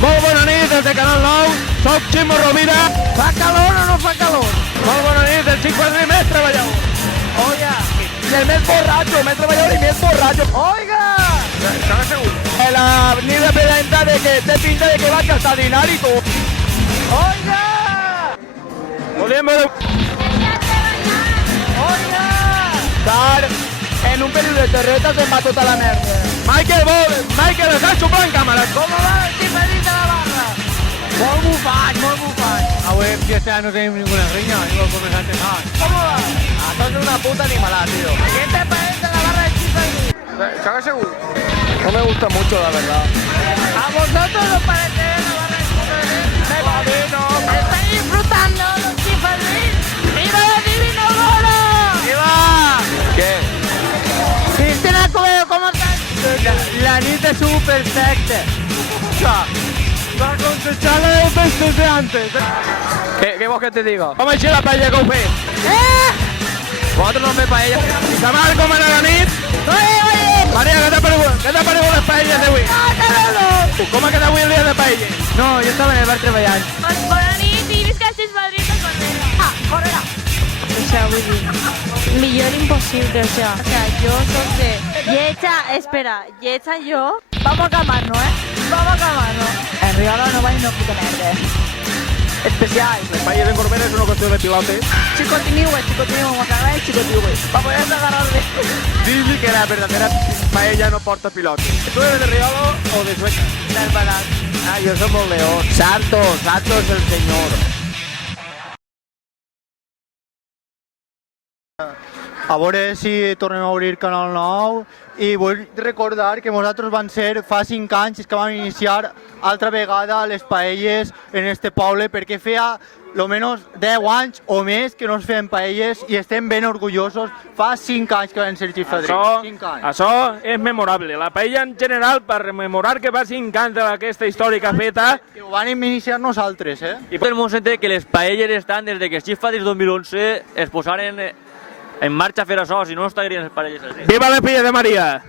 Molt bona nit des de Canal 9, soc Ximo Rovira. Fa calor o no fa calor? Molt bona nit, el 50 més treballador. Oiga, Y el més borracho, més treballador y més borracho. oiga. ¿Estás seguro? La ni representa de que te pinta de que va a gastar dinero y todo. Oiga. Volviendo de Oiga. estar en un período de terreta se va tota la merda. Michael, estàs xupant càmera. Com va el xiperit de la barra? Molt bufat, molt bufat. Avui en fiesta no tenim ninguna riña, igual com els altres anys. Com va? Això és una puta animalada, tío. ¿Qué te parece la barra del xiperit? ¿Estás seguro? No me gusta mucho, la verdad. ¿A vosotros os parece la barra del xiperit? A mí no. ¿Estáis disfrutando los xiperit? ¡Viva el divino Bolo! ¡Viva! ¿Qué? Cristina Cubedo, ¿cómo estás? La nit és perfecta. La concejala del fest desde antes. ¿Qué vos que te digo? ¿Cómo eché la paella con fe? ¿Vosotros no feu paella? ¿Y sabeu com era la nit? Oye, Maria, què t'ha paregut les paelles d'avui? oye. Com ha quedat avui el dia de paella? No, jo estava en el bar treballant. Bona nit i visca Sis Madrid de Corbera. Correga. O sea, vull dir, millor imposible, o sea, yo soy de... Lletja yo. Vamos a camarnos, Vamos a camarnos. En Riola no va no puta merda. Especial. Les paelles en Corbera és una qüestió de pilotes. Chicotinigüe, vamos a agarrar el chicotinigüe. Para poder agarrarle. Dili que la verdadera paella no porta pilotes. ¿Tú eres de Riolo o de Sueca? Del balat. Ah, yo somos León. Santo es el señor. A veure si tornem a obrir Canal 9 i vull recordar que nosaltres van ser fa 5 anys que vam iniciar altra vegada les paelles en este poble perquè feia almenys 10 anys o més que no es feien paelles i estem ben orgullosos. Fa 5 anys que van ser xifradrits. 5 anys. Això és memorable. La paella en general, per rememorar que fa 5 anys d'aquesta històrica feta, Que ho van iniciar nosaltres, I tot el món s'entén que les paelles estan des que Xifa des 2011 es posaren en marxa a fer això, si no estarien les paelles així. viva la paella de Maria!